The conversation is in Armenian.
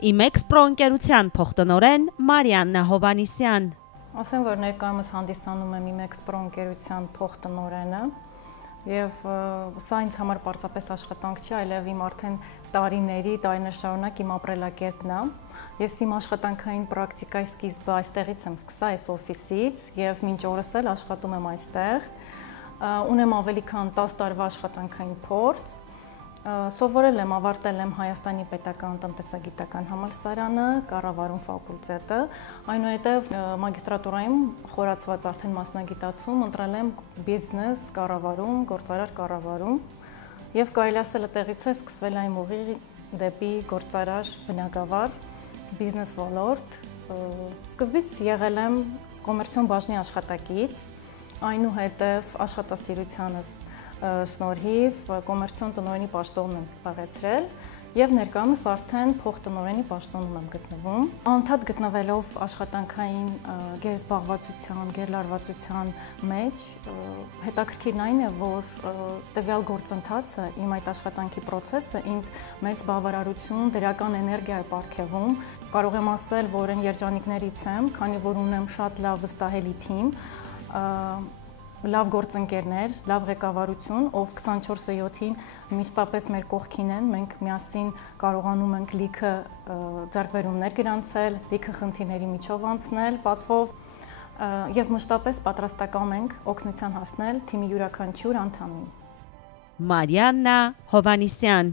Imexpro ընկերության փոխտնօրեն Մարիաննա Հովհաննիսյան։ Ասեմ, որ ներկայումս հանդիսանում եմ Imexpro ընկերության փոխտնօրենը եւ սա ինձ համար պարզապես աշխատանք չի, այլև իմ արդեն տարիներ շարունակ իմ ապրելակերպն է։ Ես իմ աշխատանքային պրակտիկայի սկիզբը այստեղից եմ սկսել, այս օֆիսից, եւ մինչ օրս էլ աշխատում եմ այստեղ։ Ունեմ ավելի քան 10 տարվա աշխատանքային փորձ։ Սովորել եմ, ավարտել եմ Հայաստանի պետական տնտեսագիտական համալսարանը, կառավարում ֆակուլտետը, այնուհետև մագիստրատուրայում խորացված արդեն մասնագիտացում ընտրել եմ բիզնես կառավարում, գործարար կառավարում, եւ կարելի ասել այդտեղից է սկսվել այն ուղի դեպի գործարար բնագավառ, բիզնես ոլորտ։ Սկզբից եղել եմ կոմերցիոն բաժնի աշխատակից, այնուհետև աշխատասիրությանս շնորհիվ կոմերցիոն տնօրենի պաշտոնն եմ զբաղեցրել եւ ներկայումս արդեն փոխտնօրենի պաշտոնում եմ գտնվում։ Անդադ գտնվելով աշխատանքային գերզբաղվածության, գերլարվածության մեջ, հետաքրքիրն այն է, որ տվյալ գործընթացը, իմ այդ աշխատանքի process-ը ինձ մեծ բավարարություն, դրական էներգիա է պարգևում։ Կարող եմ ասել, որ այն երջանիկներից եմ, քանի որ ունեմ շատ լավ վստահելի թիմ, լավ գործընկերներ, լավ ղեկավարություն, ով 24/7-ին միշտապես մեր կողքին են, մենք միասին կարողանում ենք լիքը ձեռքբերումներ գրանցել, լիքը խնդիրների միջով անցնել, պատվով եւ մշտապես պատրաստական ենք օգնության հասնել թիմի յուրաքանչյուր անդամին։ Մարիաննա Հովհաննիսյան